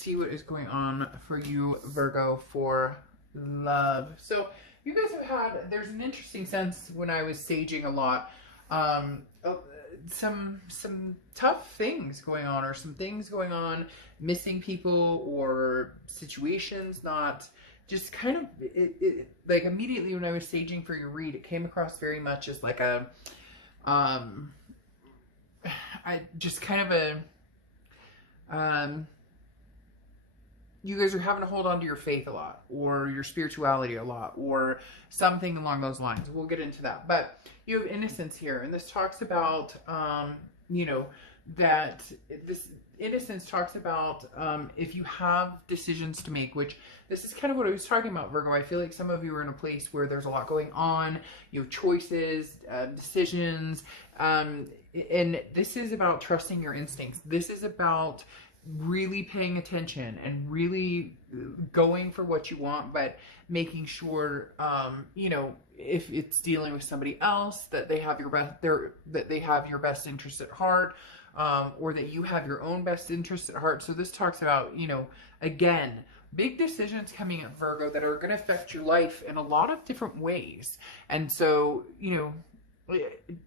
see what is going on for you, Virgo, for love. So you guys have had, there's an interesting sense when I was saging a lot, some tough things going on, or some things going on, missing people or situations not just kind of, like immediately when I was saging for your read, it came across very much as like a, I just kind of a, you guys are having to hold on to your faith a lot, or your spirituality a lot, or something along those lines. We'll get into that. But you have innocence here, and this talks about, you know, that this innocence talks about if you have decisions to make, which this is kind of what I was talking about, Virgo. I feel like some of you are in a place where there's a lot going on. You have choices, decisions, and this is about trusting your instincts. This is about really paying attention and really going for what you want, but making sure, you know, if it's dealing with somebody else, that they have your best, that they have your best interest at heart, or that you have your own best interest at heart. So this talks about, you know, again, big decisions coming up, Virgo, that are going to affect your life in a lot of different ways. And so, you know,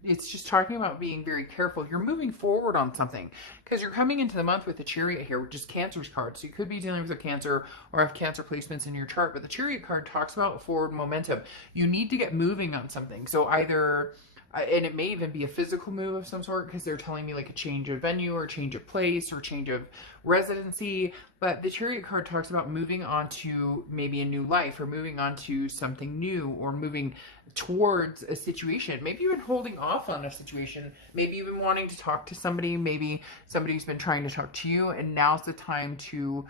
it's just talking about being very careful. You're moving forward on something because you're coming into the month with the Chariot here, which is Cancer's card. So you could be dealing with a Cancer or have Cancer placements in your chart, but the Chariot card talks about forward momentum. You need to get moving on something. So either, and it may even be a physical move of some sort, because they're telling me like a change of venue or change of place or change of residency. But the Chariot card talks about moving on to maybe a new life, or moving on to something new, or moving towards a situation. Maybe you've been holding off on a situation. Maybe you've been wanting to talk to somebody. Maybe somebody's been trying to talk to you, and now's the time to,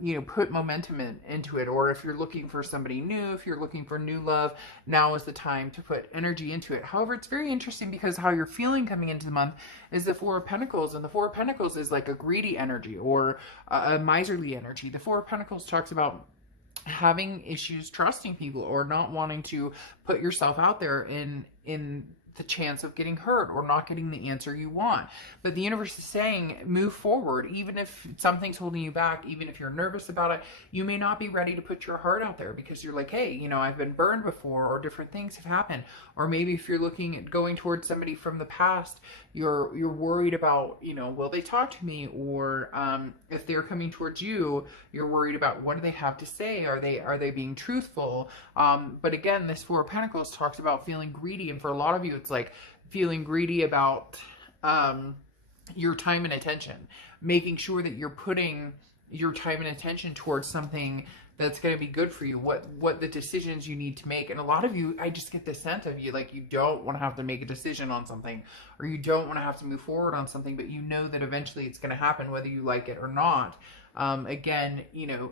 you know, put momentum into it. Or if you're looking for somebody new, if you're looking for new love, now is the time to put energy into it. However, it's very interesting because how you're feeling coming into the month is the Four of Pentacles, and the Four of Pentacles is like a greedy energy, or a miserly energy. The Four of Pentacles talks about having issues trusting people, or not wanting to put yourself out there in the chance of getting hurt or not getting the answer you want. But the universe is saying, move forward. Even if something's holding you back, even if you're nervous about it, you may not be ready to put your heart out there because you're like, hey, you know, I've been burned before, or different things have happened. Or maybe if you're looking at going towards somebody from the past, you're worried about, you know, will they talk to me? Or if they're coming towards you, you're worried about what do they have to say? Are they being truthful? But again, this Four of Pentacles talks about feeling greedy, and for a lot of you, it's like feeling greedy about your time and attention, making sure that you're putting your time and attention towards something that's going to be good for you, what the decisions you need to make. And a lot of you, I just get the sense of you, like you don't want to have to make a decision on something, or you don't want to have to move forward on something, but you know that eventually it's going to happen whether you like it or not. Again, you know,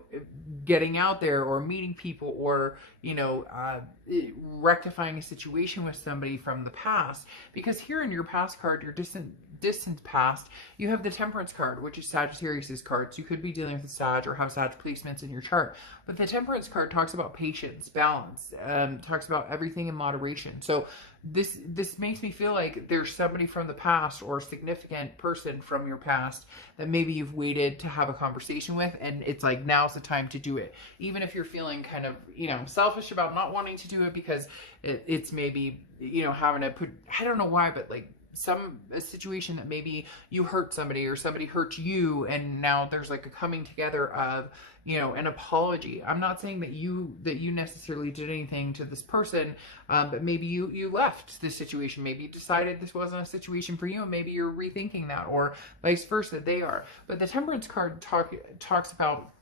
getting out there or meeting people, or, you know, rectifying a situation with somebody from the past. Because here in your past card, your distant past, you have the Temperance card, which is Sagittarius's card. So you could be dealing with a Sag or have Sag placements in your chart. But the Temperance card talks about patience, balance, talks about everything in moderation. So this makes me feel like there's somebody from the past, or a significant person from your past, that maybe you've waited to have a conversation with, and it's like now's the time to do it. Even if you're feeling kind of, you know, selfish about not wanting to do it because it's maybe, you know, having to put, I don't know why, but like a situation that maybe you hurt somebody or somebody hurt you, and now there's like a coming together of, you know, an apology. I'm not saying that you necessarily did anything to this person, but maybe you left this situation. Maybe you decided this wasn't a situation for you, and maybe you're rethinking that, or vice versa, they are. But the Temperance card talks about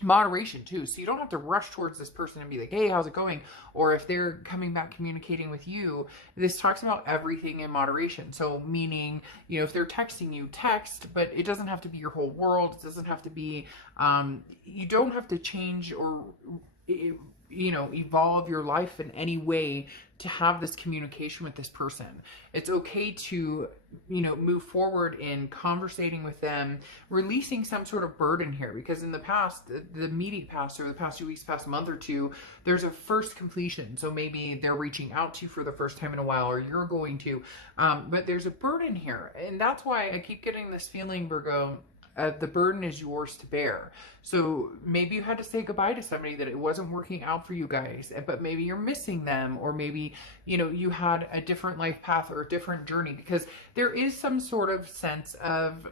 moderation too. So you don't have to rush towards this person and be like, hey, how's it going? Or if they're coming back communicating with you, this talks about everything in moderation. So meaning, you know, if they're texting you, text, but it doesn't have to be your whole world. It doesn't have to be, you don't have to change or, you know, evolve your life in any way to have this communication with this person. It's okay to, you know, move forward in conversating with them, releasing some sort of burden here, because in the past, the immediate past, or the past 2 weeks, past month or two, there's a first completion. So maybe they're reaching out to you for the first time in a while, or you're going to, but there's a burden here. And that's why I keep getting this feeling, Virgo, the burden is yours to bear. So maybe you had to say goodbye to somebody that it wasn't working out for you guys, but maybe you're missing them, or maybe, you know, you had a different life path or a different journey, because there is some sort of sense of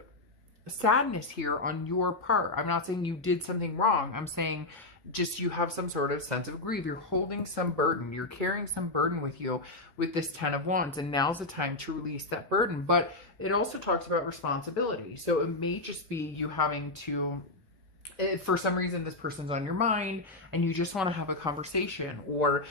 sadness here on your part. I'm not saying you did something wrong. I'm saying just you have some sort of sense of grief. You're holding some burden. You're carrying some burden with you with this 10 of Wands, and now's the time to release that burden. But it also talks about responsibility. So it may just be you having to, if for some reason this person's on your mind and you just want to have a conversation, or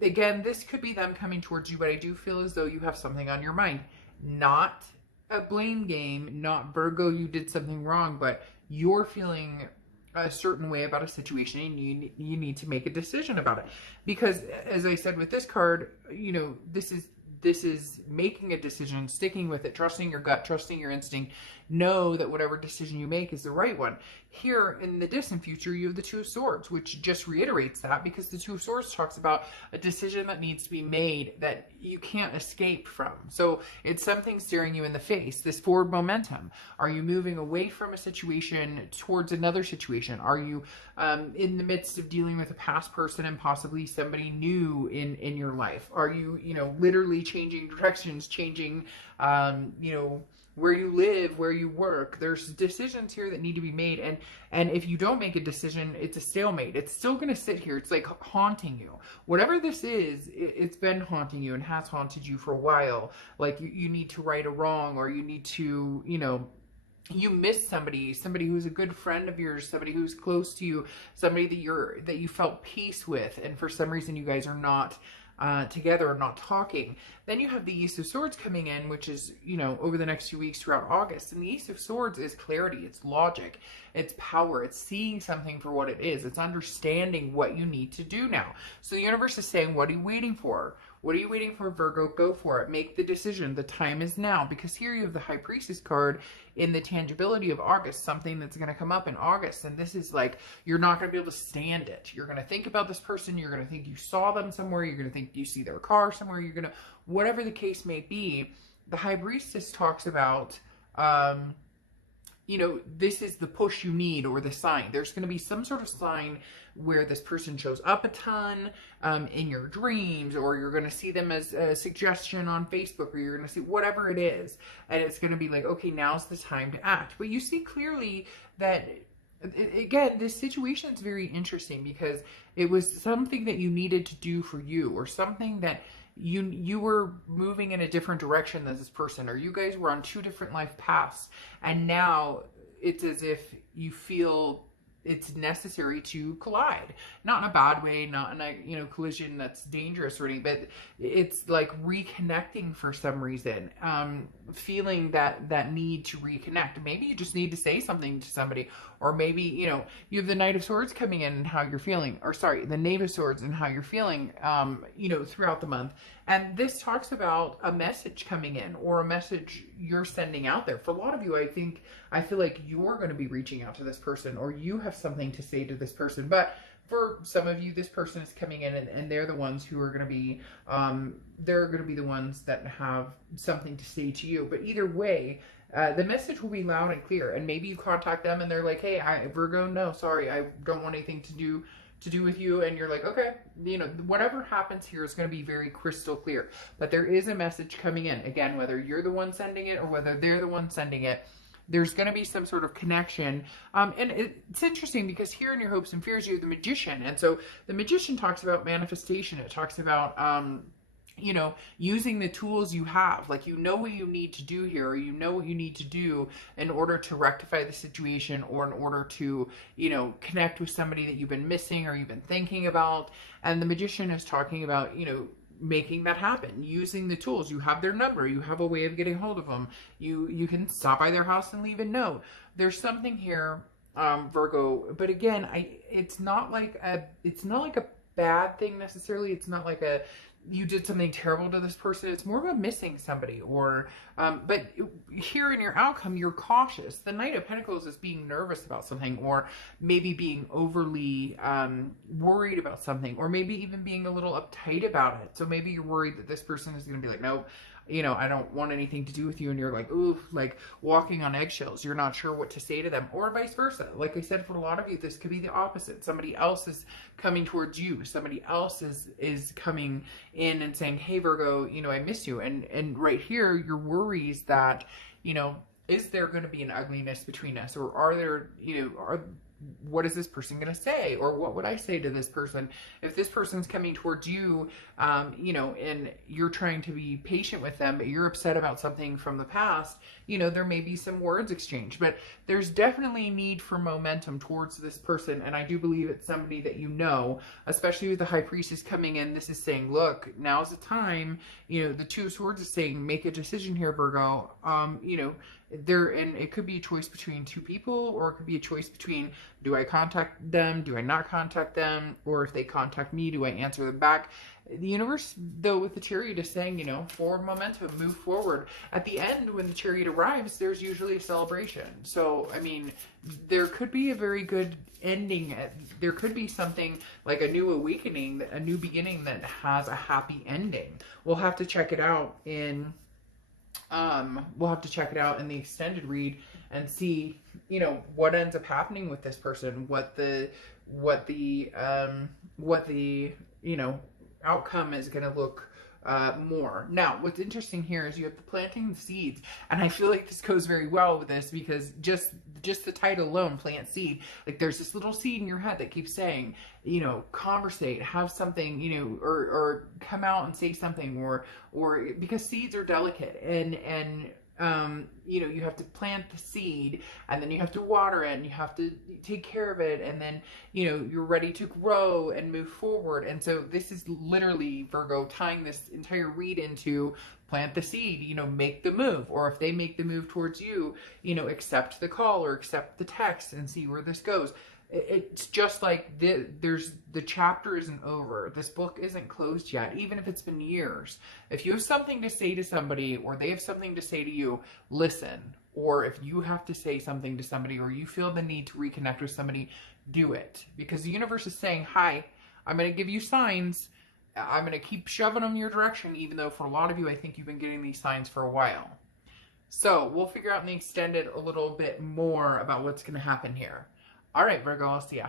again, this could be them coming towards you, but I do feel as though you have something on your mind. Not a blame game, not Virgo, you did something wrong, but you're feeling a certain way about a situation and you need to make a decision about it. Because as I said with this card, you know, this is making a decision, sticking with it, trusting your gut, trusting your instinct. Know that whatever decision you make is the right one. Here in the distant future, you have the Two of Swords, which just reiterates that, because the Two of Swords talks about a decision that needs to be made that you can't escape from. So it's something staring you in the face, this forward momentum. Are you moving away from a situation towards another situation? Are you in the midst of dealing with a past person and possibly somebody new in your life? Are you, you know, literally changing directions, changing, you know, where you live, where you work? There's decisions here that need to be made. And if you don't make a decision, it's a stalemate. It's still going to sit here. It's like haunting you. Whatever this is, it's been haunting you and has haunted you for a while. Like you need to right a wrong, or you need to, you know, you miss somebody who's a good friend of yours, somebody who's close to you, somebody that you felt peace with, and for some reason you guys are not together or not talking. Then you have the Ace of Swords coming in, which is, you know, over the next few weeks throughout August. And the Ace of Swords is clarity, it's logic, it's power, it's seeing something for what it is, it's understanding what you need to do now. So the universe is saying, what are you waiting for? What are you waiting for, Virgo? Go for it. Make the decision. The time is now. Because here you have the High Priestess card in the tangibility of August, something that's going to come up in August. And this is like, you're not going to be able to stand it. You're going to think about this person. You're going to think you saw them somewhere. You're going to think you see their car somewhere. You're going to, whatever the case may be, the High Priestess talks about, you know, this is the push you need, or the sign. There's going to be some sort of sign where this person shows up a ton in your dreams, or you're going to see them as a suggestion on Facebook, or you're going to see whatever it is. And it's going to be like, okay, now's the time to act. But you see clearly that, again, this situation is very interesting, because it was something that you needed to do for you, or something that you were moving in a different direction than this person, or you guys were on two different life paths, and now it's as if you feel it's necessary to collide. Not in a bad way, not in a, you know, collision that's dangerous or anything, but it's like reconnecting for some reason, feeling that need to reconnect. Maybe you just need to say something to somebody, or maybe, you know, you have the Knight of Swords coming in and how you're feeling, or sorry, the Knave of Swords and how you're feeling, you know, throughout the month. And this talks about a message coming in, or a message you're sending out there. For a lot of you, I feel like you're going to be reaching out to this person, or you have something to say to this person. But for some of you, this person is coming in and they're the ones who are going to be, they're going to be the ones that have something to say to you. But either way, the message will be loud and clear. And maybe you contact them and they're like, hey, Virgo, no, sorry, I don't want anything to do with you. And you're like, okay, you know, whatever happens here is going to be very crystal clear. But there is a message coming in. Again, whether you're the one sending it or whether they're the one sending it, there's going to be some sort of connection. And it's interesting, because here in your hopes and fears, you have the Magician. And so the Magician talks about manifestation. It talks about, you know, using the tools you have. Like, you know what you need to do here, or you know what you need to do in order to rectify the situation, or in order to, you know, connect with somebody that you've been missing or you've been thinking about. And the Magician is talking about, you know, making that happen, using the tools. You have their number, you have a way of getting hold of them, you can stop by their house and leave a note. There's something here, Virgo, but again, it's not like a bad thing necessarily. It's not like you did something terrible to this person. It's more about missing somebody, or but here in your outcome, you're cautious. The Knight of Pentacles is being nervous about something, or maybe being overly worried about something, or maybe even being a little uptight about it. So maybe you're worried that this person is going to be like, nope, you know, I don't want anything to do with you, and you're like, ooh, like walking on eggshells. You're not sure what to say to them, or vice versa. Like I said, for a lot of you, this could be the opposite. Somebody else is coming towards you. Somebody else is coming in and saying, hey, Virgo, you know, I miss you. And right here, your worries that, you know, is there going to be an ugliness between us, or are there, you know, what is this person going to say, or what would I say to this person? If this person's coming towards you, you know, and you're trying to be patient with them, but you're upset about something from the past, you know, there may be some words exchanged, but there's definitely a need for momentum towards this person. And I do believe it's somebody that you know, especially with the High Priestess coming in. This is saying, look, now's the time. You know, the Two of Swords is saying, make a decision here, Virgo. You know, and it could be a choice between two people, or it could be a choice between, do I contact them, do I not contact them, or if they contact me, do I answer them back? The universe, though, with the Chariot is saying, you know, forward momentum, move forward. At the end, when the Chariot arrives, there's usually a celebration. So, I mean, there could be a very good ending. There could be something like a new awakening, a new beginning that has a happy ending. We'll have to check it out in the extended read and see, you know, what ends up happening with this person, what the you know, outcome is going to look more. Now, what's interesting here is you have the planting the seeds, and I feel like this goes very well with this, because just the title alone, plant seed, like there's this little seed in your head that keeps saying, you know, conversate, have something, you know, or come out and say something, or because seeds are delicate, and you know, you have to plant the seed, and then you have to water it, and you have to take care of it, and then, you know, you're ready to grow and move forward. And so this is literally, Virgo, tying this entire read into plant the seed, you know, make the move. Or if they make the move towards you, you know, accept the call or accept the text and see where this goes. It's just like the chapter isn't over. This book isn't closed yet, even if it's been years. If you have something to say to somebody, or they have something to say to you, listen. Or if you have to say something to somebody, or you feel the need to reconnect with somebody, do it. Because the universe is saying, hi, I'm going to give you signs. I'm going to keep shoving them your direction, even though for a lot of you, I think you've been getting these signs for a while. So we'll figure out in the extended a little bit more about what's going to happen here. All right, Virgo, I'll see ya.